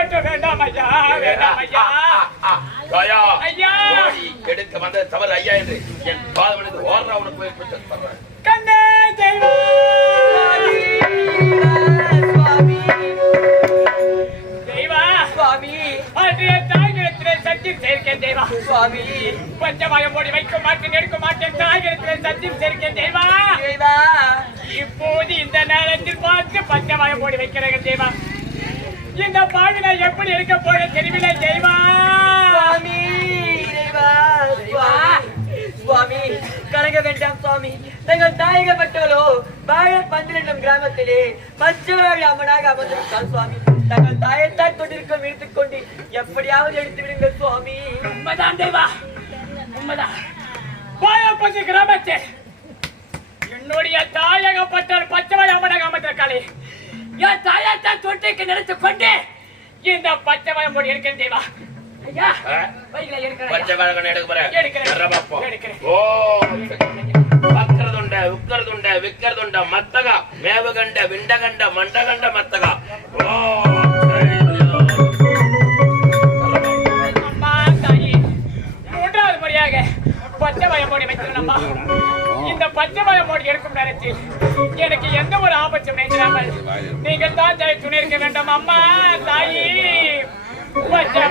மட்டும் வேண்டாம் ஐயா வேண்டாம் ஐயா. ஐயா. ஓடி எடுக்க வந்த தவறு ஐயா என்று என் பாதம் எடுத்து ஓடுறா உனக்கு போய் பெற்று தர்றேன் கண்ணே தெய்வா சுவாமி. வயம் போடி வைக்க மாட்டேன் எடுக்க மாட்டேன் தாய்கிடத்திலே சத்தியம் சேர்க்கேன் இறைவா இப்போது இந்த நேரத்தில் பார்த்து பச்சை வயம் போடி வைக்கிறேன் தெய்வா. இந்த பாவினை எப்படி இருக்க போற தெரியவில்லை தெய்வா. சுவாமி சுவாமி கலங்க வேண்டாம் சுவாமி. தங்கள் தாயகப்பட்டவளோ வாழ பன்னிரண்டும் கிராமத்திலே மச்சவாழி அம்மனாக அமர்ந்திருக்காள் சுவாமி. தங்கள் தாயத்தாய் கொண்டிருக்கும் இழுத்துக் கொண்டு எப்படியாவது எடுத்து விடுங்கள் சுவாமி. உண்மைதான் தெய்வா. உண்மைதான். பாயப்பசி கிராமத்தில் என்னுடைய தாயகப்பட்ட பச்சை அம்மனாக அமர்ந்திருக்காளே. என் தாயத்தான் தொட்டிக்கு நினைத்துக் கொண்டு இந்த பச்சை வயம் போடி இருக்கிறேன் தெய்வா. ஐயா? வைகளை எடுக்கிறேன் பச்சை வாழகன எடுக்க போறேன். எடுக்கிறேன். எடுக்கிறேன். ஓ. வக்கரதுண்ட உக்கரதுண்ட விக்கரதுண்ட மத்தக. மேவகண்ட விண்டகண்ட மண்டகண்ட மத்தக. ஓ. அம்மா தாயி மூன்றாவது முறையாக பச்சை பயமோடி வைக்கிறேன் இந்த பச்சை மோடி எடுக்கும் நேரத்தில் எனக்கு எந்த ஒரு ஆபத்தும் நேராமல் நீங்கள் தான் தாய் துணை இருக்க வேண்டும். அம்மா தாயி பச்சை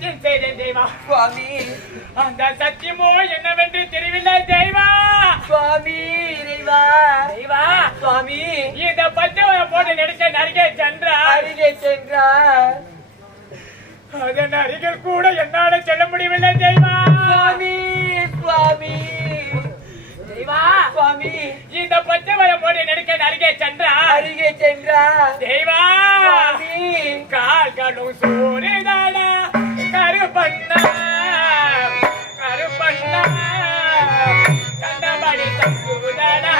நிச்சயம் செய்தேன் தெய்வா. சுவாமி. அந்த சத்தியமோ என்னவென்று தெரியவில்லை தெய்வா. சுவாமி இறைவா. தெய்வா. சுவாமி. இந்த பச்சை போட்டு நடிச்ச நரிகே சென்றா. அருகே சென்றா. அதன் அருகில் கூட என்னால செல்ல முடியவில்லை தெய்வா. சுவாமி சுவாமி. தெய்வா. சுவாமி. இந்த பச்சை மரம் போட்டு நெடுக்க சென்றா. அருகே சென்றா. தெய்வா. கால் சூரியதான கருப்பண்ணா கருப்பண்ணா கண்டபடி தங்குதடா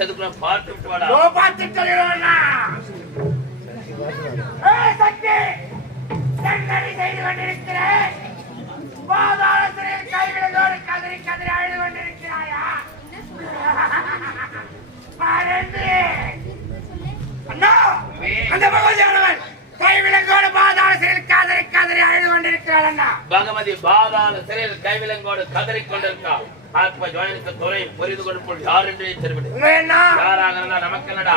செதுக்கணும் பார்த்து ஓ பார்த்து சக்தி என்னடி செய்து கொண்டிருக்கிறேன். பாதாள சிறையில் கைவிடதோடு கதறி கதறி அழுது கொண்டிருக்கிறாயா? மறந்து அண்ணா அந்த பகவதியானவன் கைவிலங்கோடு பாதாள சிறையில் கதறி கதறி அழுது கொண்டிருக்கிறாள் அண்ணா. பகவதி பாதாள சிறையில் கைவிலங்கோடு கதறிக் கொண்டிருக்கார் ஆத்ம ஜோயனுக்கு துணை புரிந்து கொடுப்போம் யார் என்று தெரிவிடு. உண்மையண்ணா யாராக இருந்தா நமக்கு என்னடா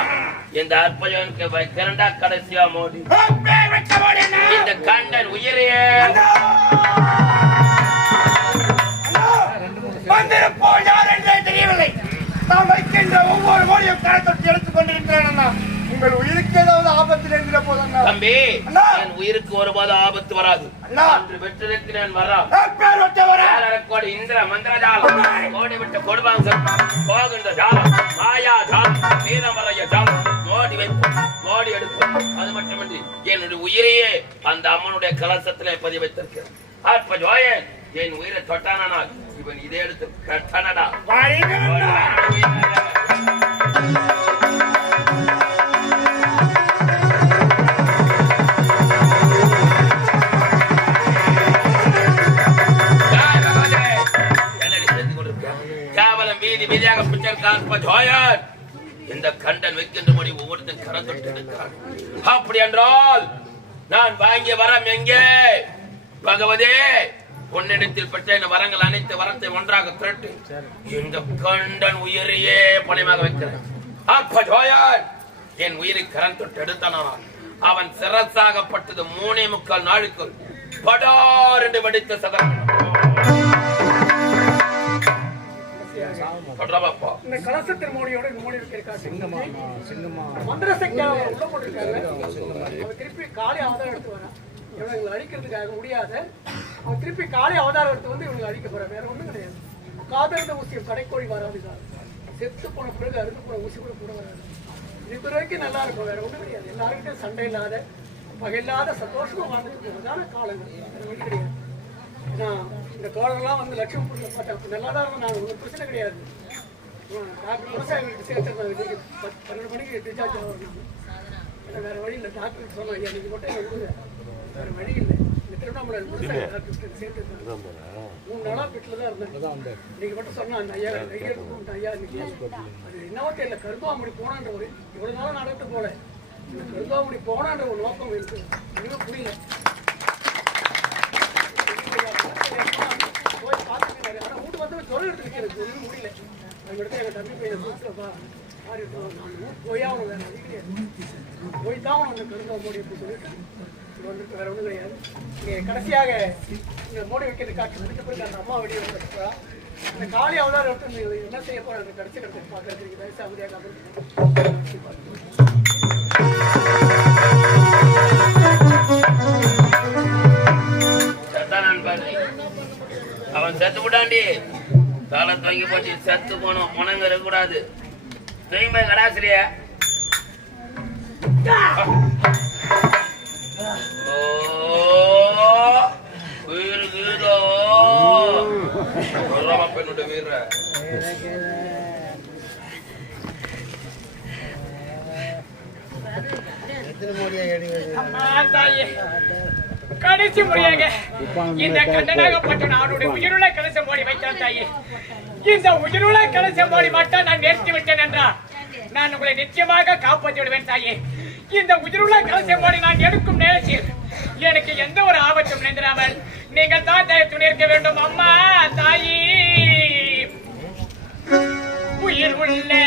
இந்த அற்பஜோனுக்கு வைக்கிறண்டா கடைசியா மோடி முடியும்? இந்த கண்டன் உயிரையே வந்திருப்போம் யார் என்றே தெரியவில்லை. நாம் வைக்கின்ற ஒவ்வொரு மொழியும் கரத்தொட்டி எடுத்துக் கொண்டிருக்கிறேன் உங்கள் உயிருக்கு ஏதாவது ஆபத்து நேர்ந்திட போதண்ணா தம்பி. என் உயிருக்கு ஒருபோது ஆபத்து வராது. கோடி இந்திர மந்திர ஜாலம் கோடி விட்டு கொடுவாங்க போகின்ற ஜாலம். மாயா ஜாலம். வீரமறைய ஜாலம். மோடி வைப்போம். மோடி எடுப்போம். அது மட்டுமின்றி என்னுடைய உயிரையே அந்த அம்மனுடைய கலசத்திலே பதிவு வைத்திருக்கிறேன் ஆத்ம ஜோயன் என் உயிரை தொட்டானால் இவன் இதை எடுத்து கட்டனடா. இந்த கண்டன் வைக்கின்றபடி ஒவ்வொருத்தன் கரம் தொட்டு அப்படி என்றால் நான் வாங்கிய வரம் எங்கே? பகவதே உன்னிடத்தில் பெற்ற இந்த வரங்கள் அனைத்து வரத்தை ஒன்றாக திரட்டு. இந்த கண்டன் உயிரையே பணியமாக வைக்கிறேன் அப்ப ஜோயன் என் உயிரை கரம் தொட்டு எடுத்தனான். அவன் சிறசாகப்பட்டது மூணே முக்கால் நாளுக்குள். படார் என்று வெடித்த சதம் இந்த கலசத்தின் மோடியோட மோடி இருக்காரு மந்திர உள்ள போட்டிருக்காரு. அவன் திருப்பி காளி அவதாரம் எடுத்து வரான் இவங்களை அழிக்கிறதுக்காக முடியாத. அவன் திருப்பி காளி அவதாரம் எடுத்து வந்து இவங்களை அழிக்க போறான் வேற ஒண்ணும் கிடையாது. காதலிந்த ஊசி கடைக்கோழி வராதுதான் செத்து போன பிறகு அறுத்து போன ஊசி கூட கூட வராது. இது வரைக்கும் நல்லா இருக்கும். வேற ஒண்ணும் கிடையாது. எல்லாருக்கிட்டையும் சண்டை இல்லாத பகை இல்லாத சந்தோஷமா வாழ்ந்துட்டு போறதான காலங்கள். கிடையாது. ஏன்னா இந்த தோழர்லாம் வந்து லட்சம் கொடுக்க மாட்டாங்க நல்லா தான் இருந்தாங்க. ஒன்றும் பிரச்சனை கிடையாது. டாக்டர் விவசாயிகளுக்கு சேர்த்து இன்னைக்கு பத்து பன்னெண்டு மணிக்கு டிஸ்சார்ஜ் ஏன்னா வேற வழி இல்லை. டாக்டருக்கு சொன்னோம் ஐயா இன்னைக்கு மட்டும் எழுதுங்க வேற வழி இல்லை. இந்த திருவண்ணாமலை டாக்டர் சேர்த்து மூணு நாளா வீட்டில் தான் இருந்தேன் இன்னைக்கு மட்டும் சொன்னா அந்த ஐயா போட்டு ஐயா இன்னைக்கு அது என்னவோ தெரியல. கருப்பாமுடி போனான்ற ஒரு இவ்வளவு நாளும் நடந்து போல. இந்த கருப்பாமுடி போனான்ற ஒரு நோக்கம் இருக்கு. இன்னும் புரியல. தொழில் எடுத்துருக்கு எனக்கு ஒண்ணும் முடியல. அவங்க இடத்துல எங்கள் தம்பி பையன் கூப்பிட்டப்பா, மாறி இருக்கணும். நான் ஊருக்கு போய் தான் அவனுக்கு கருங்கா மோடி அப்படின்னு சொல்லிட்டு இங்க வந்துட்டு வேற கிடையாது. இங்க கடைசியாக இந்த மோடி வைக்கிறது காட்டு பிறகு அந்த அம்மா வெளியே வந்துருக்கா இந்த காளி அவதாரம் எடுத்து என்ன செய்ய போற அந்த கடைசி பார்க்கறதுக்கு வயசு அவன் செத்து விட்டாண்டி காலை தொங்கி போச்சு செத்து போனோம் உணங்க இருக்கக்கூடாது தூய்மை கடாசிலிய? வீடு வீடோ பெண்ணுடைய வீர அம்மா தாயே. கடைசி முறையாக இந்த கண்டனாக கண்டனாகப்பட்ட நானுடைய உயிருள்ள கலசம் ஓடி வைத்தார் தாயே. இந்த உயிருள்ள கலச ஓடி மட்டும் நான் நேர்த்தி விட்டேன் என்றா? நான் உங்களை நிச்சயமாக காப்பாற்றி விடுவேன் தாயே. இந்த உயிருள்ள கலசம் ஓடி நான் எடுக்கும் நேரத்தில் எனக்கு எந்த ஒரு ஆபத்தும் நினைந்திராமல் நீங்கள் தான் தாயை துணை இருக்க வேண்டும். அம்மா தாயி. உயிர் உள்ளே